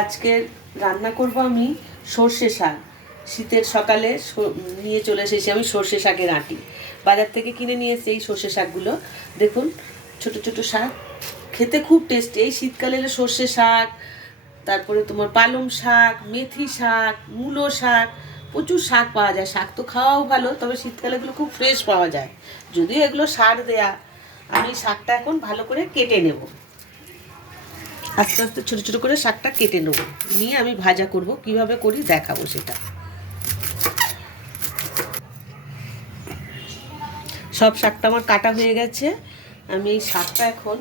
আজকে রান্না করব আমি সর্ষে শাক। শীতের সকালে নিয়ে চলে এসেছি আমি সর্ষে শাকের আঁটি। বাজার থেকে কিনে নিয়ে এসেছি এই সর্ষে শাকগুলো। দেখুন ছোট ছোট শাক, খেতে খুব টেস্টি। এই শীতকালে সর্ষে শাক, তারপরে তোমার পালং শাক, মেথি শাক, মূলো শাক, প্রচুর শাক পাওয়া যায়। শাক তো খাওয়াও ভালো, তবে শীতকালে এগুলো খুব ফ্রেশ পাওয়া যায়, যদিও এগুলো সার দেয়া। আমি শাকটা এখন ভালো করে কেটে নেব, আস্তে আস্তে ছোটো ছোটো করে শাকটা কেটে নেব, নিয়ে আমি ভাজা করব। কিভাবে করি দেখাবো সেটা। সব শাকটা আমার কাটা হয়ে গেছে। আমি এই শাকটা এখন,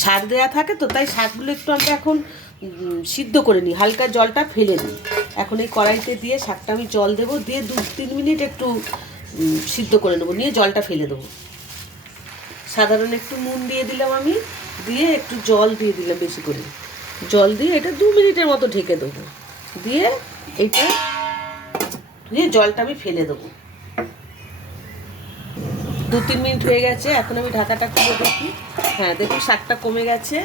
সার দেওয়া থাকে তো, তাই শাকগুলো একটু আমরা এখন সিদ্ধ করে নিই, হালকা জলটা ফেলে দিই। এখন এই কড়াইতে দিয়ে শাকটা আমি জল দেবো, দিয়ে 2-3 মিনিট একটু সিদ্ধ করে নেবো, নিয়ে জলটা ফেলে দেবো। সাধারণ একটু নুন দিয়ে দিলাম আমি, দিয়ে একটু জল দিয়ে দিলাম বেশি করে। জল দিয়ে এটা 2 মিনিটের মতো ঢেকে দেবো, দিয়ে এইটা দিয়ে জলটা আমি ফেলে দেবো। 2-3 মিনিট হয়ে গেছে। এখন আমি ঢাকাটা খুলে দেখি। হ্যাঁ দেখুন, শাকটা কমে গেছে,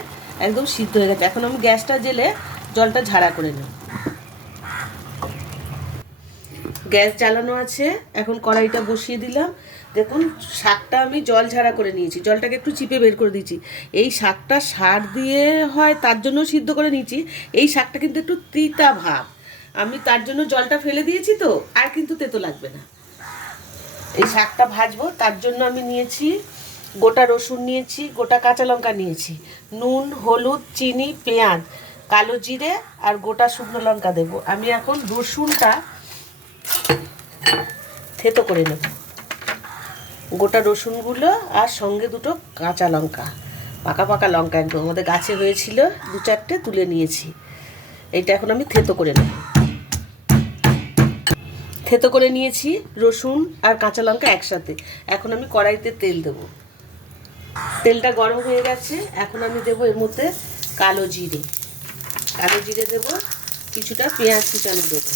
একদম সিদ্ধ হয়ে গেছে। এখন আমি গ্যাসটা জেলে জলটা ঝাড়া করে নেব। গ্যাস জ্বালানো আছে, এখন কড়াইটা বসিয়ে দিলাম। দেখুন শাকটা আমি জল ঝাড়া করে নিয়েছি, জলটাকে একটু চিপে বের করে দিয়েছি। এই শাকটা সার দিয়ে হয়, তার জন্য সিদ্ধ করে নিয়েছি। এই শাকটা কিন্তু একটু তিতা ভাব, আমি তার জন্য জলটা ফেলে দিয়েছি, তো আর কিন্তু তেতো লাগবে না। এই শাকটা ভাজবো, তার জন্য আমি নিয়েছি গোটা রসুন, নিয়েছি গোটা কাঁচা লঙ্কা, নিয়েছি নুন, হলুদ, চিনি, পেঁয়াজ, কালো জিরে আর গোটা শুকনো লঙ্কা দেবো। আমি এখন রসুনটা থেতো করে নেব, গোটা রসুনগুলো আর সঙ্গে 2টো কাঁচা লঙ্কা, পাকা পাকা লঙ্কা একদম, আমাদের গাছে হয়েছিল 2-4টে তুলে নিয়েছি। এইটা এখন আমি থেতো করে নেব। থেতো করে নিয়েছি রসুন আর কাঁচা লঙ্কা একসাথে। এখন আমি কড়াইতে তেল দেব, তেলটা গরম হয়ে গেছে। এখন আমি দেবো এর মধ্যে কালো জিরে দেবো, কিছুটা পেঁয়াজ কুচানো দেবো,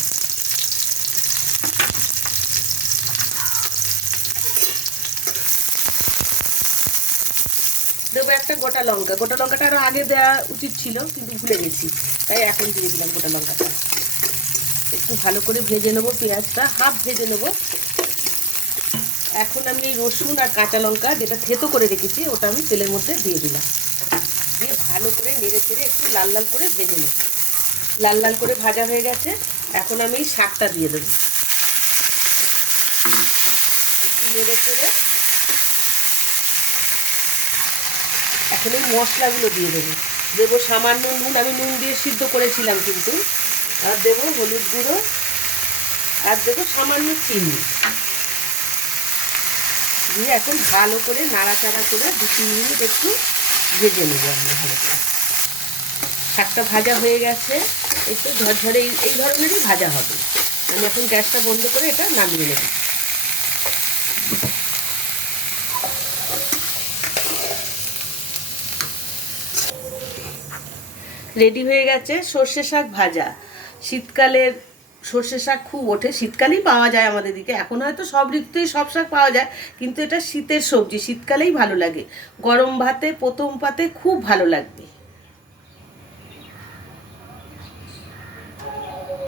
দেবো একটা গোটা লঙ্কা। গোটা লঙ্কাটা আরও আগে দেওয়া উচিত ছিল, কিন্তু ভুলে গেছি, তাই এখন দিয়ে দিলাম গোটা লঙ্কাটা। একটু ভালো করে ভেজে নেবো, পেঁয়াজটা হাফ ভেজে নেবো। এখন আমি এই রসুন আর কাঁচা লঙ্কা যেটা থেতো করে রেখেছি, ওটা আমি তেলের মধ্যে দিয়ে দিলাম, দিয়ে ভালো করে নেড়ে চেড়ে একটু লাল লাল করে ভেজে নেব। লাল লাল করে ভাজা হয়ে গেছে। এখন আমি এই শাকটা দিয়ে দেবো, একটু নেড়ে চেড়ে এখন এই মশলাগুলো দিয়ে দেবো সামান্য নুন, আমি নুন দিয়ে সিদ্ধ করেছিলাম কিন্তু, আর দেবো হলুদ গুঁড়ো, আর দেবো সামান্য চিনি, দিয়ে এখন ভালো করে নাড়াচাড়া করে 2-3 মিনিট একটু ভেজে নেবো আমি ভালো করে। শাকটা ভাজা হয়ে গেছে, একটু ঝরঝরে এই ধরনেরই ভাজা হবে। আমি এখন গ্যাসটা বন্ধ করে এটা নামিয়ে নেব। রেডি হয়ে গেছে সর্ষে শাক ভাজা। শীতকালের সর্ষে শাক খুব ওঠে, শীতকালেই পাওয়া যায় আমাদের দিকে। এখন হয়তো সব ঋতুতেই সব শাক পাওয়া যায়, কিন্তু এটা শীতের সবজি, শীতকালেই ভালো লাগে। গরম ভাতে, প্রথম পাতে খুব ভালো লাগবে।